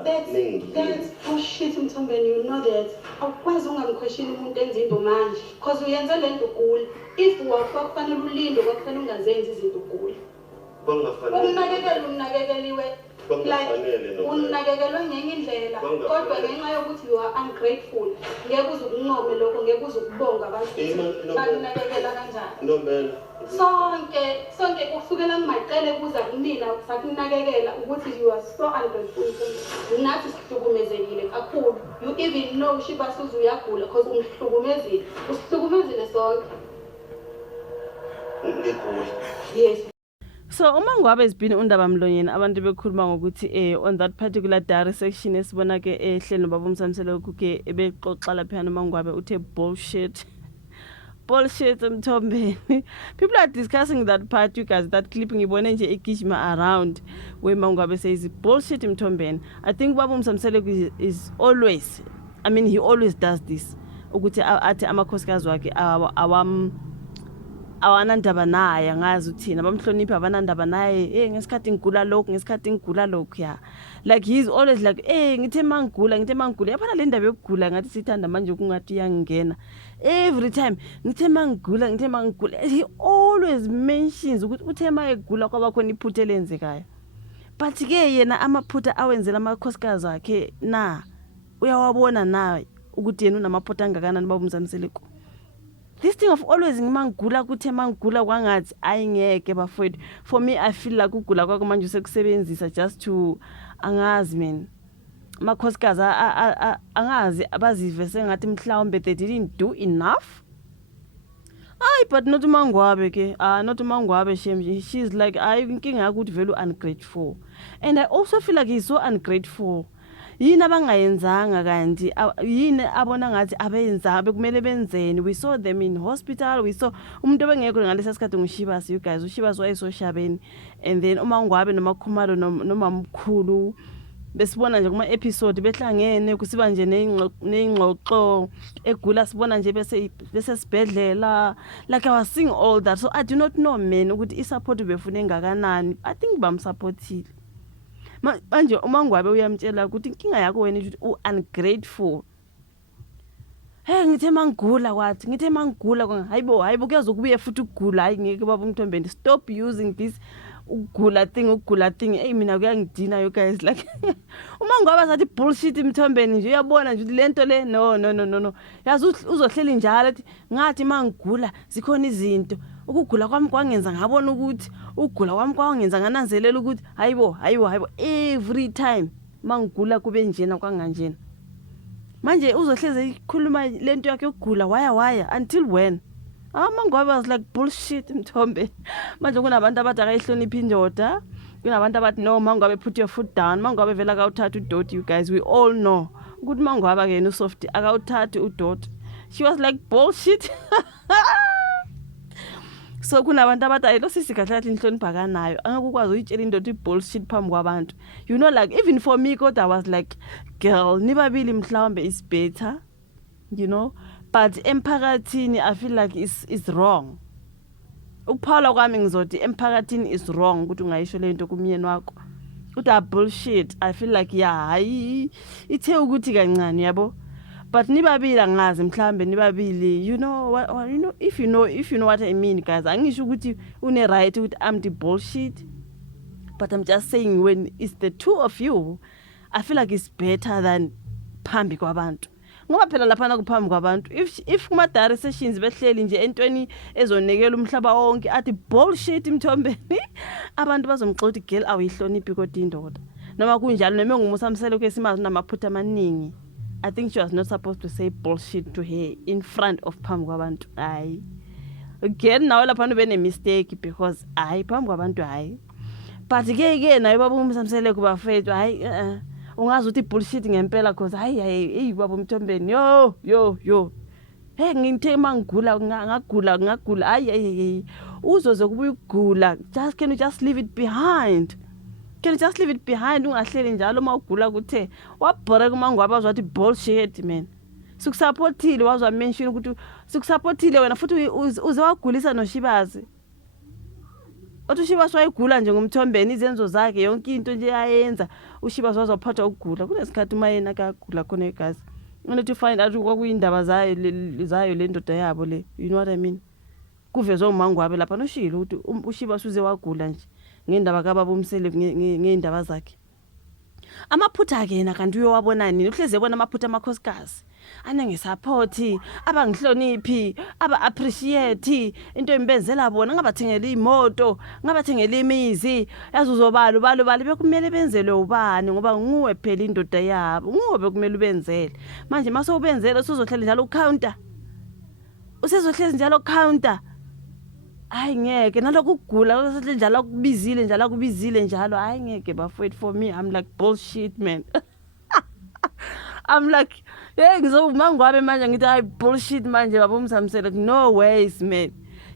ngiyagula That's bullshit Mthombeni, you know that. Awukwazi ungamquestion umuntu enza into manje because uyenza lento ugula. If wafa kufanele ulinde kwakufanele ungazenzi izinto ugula. Unakekeliwe unakekelwe ngenye indlela kodwa ngenxa yokuthi you are ungrateful ngeke uzukunqome lokho ngeke uzukubonga abantu bakunakekela kanjani ntombela sonke kusukela ngimaqele kuza kumina sakunakekela ukuthi you are so ungrateful nathi sihlukumezekile kakhulu you even know shiba suzu uyagula because usihlukumezile sonke yes. So uma ngwabe isibini undaba mlonyeni abantu bekhuluma ngokuthi on that particular diary section esibona ke ehlelo baba umsamselo kuke ebexoxa lapha noma ngwabe uthe bullshit Mthombeni. People are discussing that part, you guys, that clipping ibone nje igijima around where Mangwabe says bullshit Mthombeni. I think baba umsamselo is always, I mean he always does this ukuthi athi amakhosikazi wakhe awanandaba naye ngazi uthina bamhlonipha abanandaba naye ngesikhathi ngigula lokho ya like he's always like ngithe mangigula yaphana le ndaba yokugula ngathi sithanda manje kungathi iyangena every time ngithe mangigula he always mentions ukuthi uthe mayegula kwaba khona iphutha elenzekayo but ke yena amaphutha awenzela amakhosikazi akhe na uyawabona nawe ukuthi yena unamaphutha angakanani baba umzamseleko. This thing of always ngimangigula kuthe mangigula kwangathi ayingeke bafowethu. For me I feel like ukugula kwakho manje usekusebenzisa just to angazi man. Makhosikazi angazi abazive sengathi mhlawumbe they didn't do enough. But not Mangwabe ke. Not Mangwabe she's like inkinga yakho ukuthi vele ungrateful. And I also feel like he's so ungrateful. Yini abangayenzanga kanti yini abona ngathi abenza bekumele benzeni. We saw them in hospital, we saw umuntu obengekho ngalesa sikhathi nguShibas, you guys uShibas wayesoshabeni and then uMangwabe noMakhumalo nomamkhulu besibona nje kuma episode behlangene kusiba nje neingxoxo egula sibona nje bese sibedlela like I was seeing all that, so I do not know man ukuthi isupport befune ngakanani. I think bamsupportile manje uMangwabe uyamtshela ukuthi inkinga yakho wena ukuthi ungrateful. Ngithe mangigula kwathi hayibo kuyazokubuye futhi ukugula hayi ngeke baba uMthombeni stop using this ukugula thing mina kuyangidina you guys like uMangwabe sathi bullshit Mthombeni nje uyabona nje lento le no yazi uzohleli njalo ethi ngathi mangigula zikhona izinto ukugula kwami kwangenza ngabona ukuthi ukugula kwami kwangenza ngananzelela ukuthi hayibo every time mangigula kube njena kwanganjena manje uzohleze ikhuluma lento yakhe yokugula waya until when. Mangwabe was like bullshit Mthombeni. Manje kunabantu abathi akayihlonipha indoda, kunabantu abathi no Mangwabe put your foot down. Mangwabe vela akawuthatha udoti, you guys we all know ukuthi Mangwabe ke no soft akawuthatha udoti. She was like bullshit. So kunabantu abathi ayilo sisi kahle kahle inhlonipha kanayo angakukwazi uyitshela indoda ibullshit phambi kwabantu. You know like even for me kodwa I was like girl nibabili mhlawumbe is better, you know. But emphakathini I feel like is wrong. Ukuphawula kwami ngizothi emphakathini is wrong ukuthi ungayisho lento kumyeni wakho. Uthi bullshit. I feel like hayi ithe ukuthi kancane yabo. But nibabili angazi mhlambe nibabili you know what you know if you know what I mean guys. Angisho ukuthi une right ukuthi I'm the bullshit. But I'm just saying when it's the two of you I feel like it's better than phambi kwabantu. Ngoba phela lapha kuphambi kwabantu if kuma diary sessions behleli nje entweni ezonekela umhlaba wonke athi bullshit Mthombeni abantu bazomxoxa girl awihloniphi kodwa indoda noma kunjalo noma ngumusamselo kwesimazi namaphutha amaningi. I think she was not supposed to say bullshit to her in front of phambi kwabantu. Hayi again nawe lapha ube mistake because hayi phambi kwabantu hayi but ke naye baba umusamselo kubafethu hayi ungazi uthi bullshit ngempela cause hayi baba Mthombeni yo ngithe mangigula ngagula hayi uzoze kubuya ukugula can you just leave it behind ungahleli njalo mawugula kuthe wabhora kuMangwabe wathi bullshit man sikusupportile wazwa mention ukuthi sikusupportile wena futhi uze wagulisa noShibazi Othi uShibas wayegula nje ngomthombeni izenzo zakhe yonke into nje ayenza uShibas wazophatha ukugula kunesikhathi uma yena akagula khona egazi unethi find out kwakuyindaba zayo le ndoda yabo le, you know what I mean. Kuvezwe uMangwabe lapha noshilo ukuthi uShibas uze wagula nje ngendaba kaBaba uMsele ngeindaba zakhe. Amaphutha ake yena kanti uyowabona nini? Uhleze ebona amaphutha amakhosikazi anengisupporti, abangihloniphi, aba-appreciate into embenzela bona, ngabathengela imoto, ngabathengela imizi, yazi uzobala bekumele benzelwe ubani ngoba nguwe phela indoda yabo, nguwe bekumele ubenzele. Manje mase ubenzele usuzohlala njalo ucounter, usezohlezi njalo counter. Hayi ngeke nalokho ukugula usehle njalo kubizile njalo hayi ngeke bafowethu. For me I'm like bullshit man. I'm like, hey, ngizoMangwabe manje ngithi hayi bullshit manje baba uMsamsele. No ways man.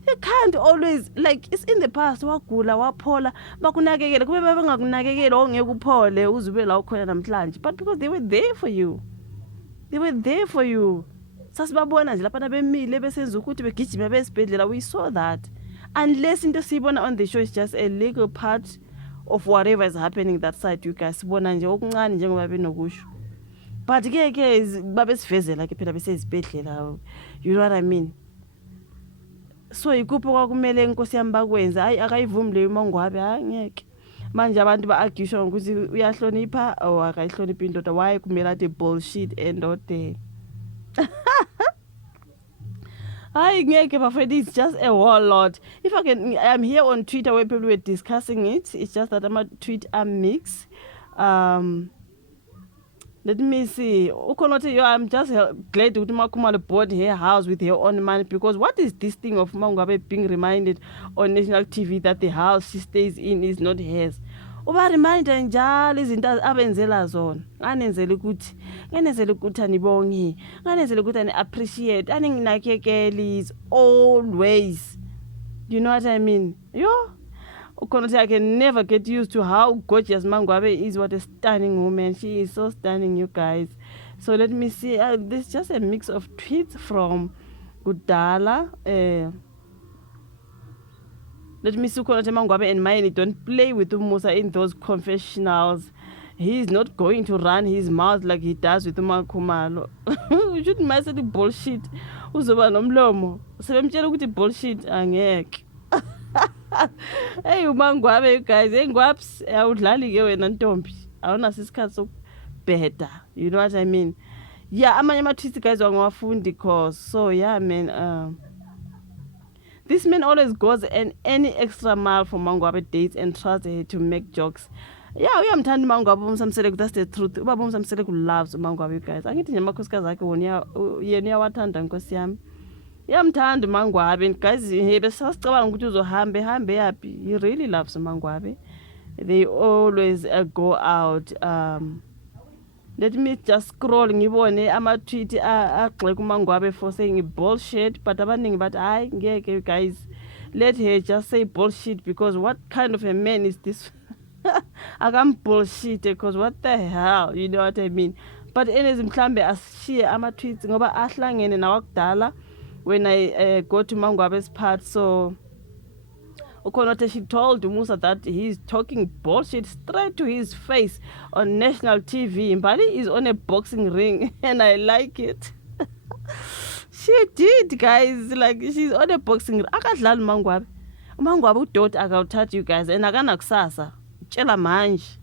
You can't always like it's in the past wagula waphola bakunakekele kube bengakunakekele ongeke uphole uzube la ukhona namhlanje, but because they were there for you. They were there for you. Sasibabona nje lapha bemile besenza ukuthi begijima besibhedlela. We saw that. Unless into sibona on the show is just a little part of whatever is happening that side, you guys sibona nje okuncane njengoba benokusho. But ke babesivezela ke phela besezibhedlela, you know what I mean. So ikupho kwakumele inkosi yami bakwenza hayi akayivumi leyo uMangwabe hayi ngeke. Manje abantu ba-argue ukuthi uyahlonipha or akayihloniphi indoda, why kumele athi bullshit endoda. Hi, it's just a whole lot. If I can, I'm here on Twitter where people were discussing it. It's just that I'm a tweet mix. Let me see. I'm just glad to Makumalo bought her house with her own money, because what is this thing of Mangwabe being reminded on national TV that the house she stays in is not hers? Uba reminder njalo izinto abenzela zona. Nganenzela ukuthi anibonge, nganenzela ukuthi ani appreciate, aninginakekeli is always. You know what I mean? Yo. I can never get used to how gorgeous Mangwabe is. What a stunning woman. She is so stunning, you guys. So let me see. This is just a mix of tweets from Gudala. Let me see Mangwabe and Mayeni don't play with Umusa in those confessionals. He is not going to run his mouth like he does with Umakumalo. You shouldn't mess with the bullshit. Uzoba nomlomo. Sebemtshela ukuthi bullshit angeke. Hey uMangwabe, you guys, engwaps awudlali ke wena ntombi. Awunaso isikhathi sokubheda. You know what I mean? Yeah, amanye ama-tweets guys wangawafundi cause. So yeah man, this man always goes any extra mile for Mangwabe dates and trusts her to make jokes. Yeah, uyamthanda uMangwabe uMsamsele, that's the truth. Ubaba uMsamsele loves uMangwabe, you guys. Angithi nje amakhosikazi akhe wona yena uyawathanda nkosi yami. Yamthanda uMangwabe, guys. Besasicabanga ukuthi uzohambe yapi. He really loves uMangwabe. They always go out. Let me just scroll ngibone ama-tweet agxeka uMangwabe for saying bullshit, but abaningi bathi hayi ngeke guys, let her just say bullshit, because what kind of a man is this? Akam bullshit, because what the hell, you know what I mean. But anyways mhlambe ashiye ama-tweets ngoba ahlangene nawakudala when I go to Mangwabe's part. So Ukonote, she told Musa that he's talking bullshit straight to his face on national TV. Mbali is on a boxing ring and I like it. She did, guys. Like, she's on a boxing ring. Akadlala uMangwabe. uMangwabe udoti akawuthatha, you guys, and akana kusasa. Utshela manje.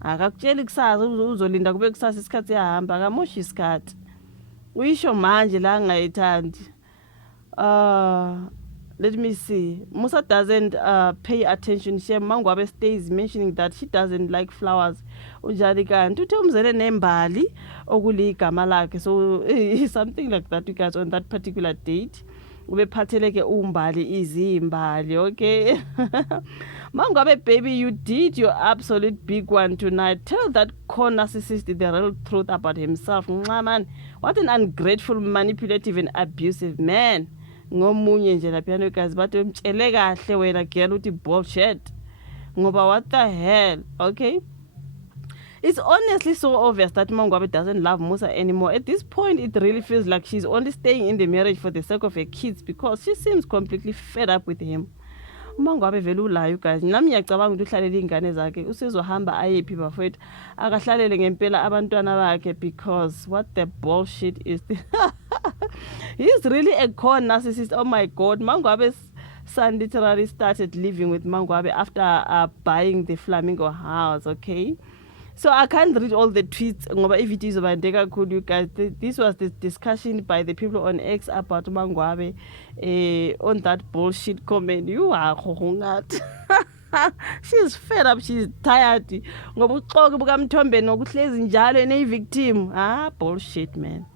Akakutsheli kusasa uzolinda kube kusasa isikhathi yahamba, akamoshi isikhathi. Uyisho manje la ngayithandi. Let me see. Musa doesn't pay attention. She Mangwabe stays mentioning that she doesn't like flowers. Unjani kanti uthe umzele nembali okuligama lakhe. So something like that, you guys, on that particular date. Ubephatheleke umbali izimbali, okay? Mangwabe baby, you did your absolute big one tonight. Tell that con narcissist the real truth about himself. Man, what an ungrateful, manipulative and abusive man. Ngomunye nje lapha you guys, bathi umtshele kahle wena girl uthi bullshit. Ngoba what the hell, okay? It's honestly so obvious that Mangwabe doesn't love Musa anymore. At this point, it really feels like she's only staying in the marriage for the sake of her kids, because she seems completely fed up with him. uma ngabe vele ulayo guys nami ngiyacabanga ukuthi uhlalele ingane zakhe usizohamba ayephi bafowethu akahlalele ngempela abantwana bakhe because what the bullshit is this? He's really a con narcissist. Oh my god. Mangwabe's son literally started living with Mangwabe after buying the Flamingo house, okay? So I can't read all the tweets if it is about Dega could you guys. This was the discussion by the people on X about Mangwabe on that bullshit comment. You are hongat. She's fed up, she's tired. Ngoba uxoxe bukamthombe nokuhlezi njalo ene victim. Ah, bullshit man.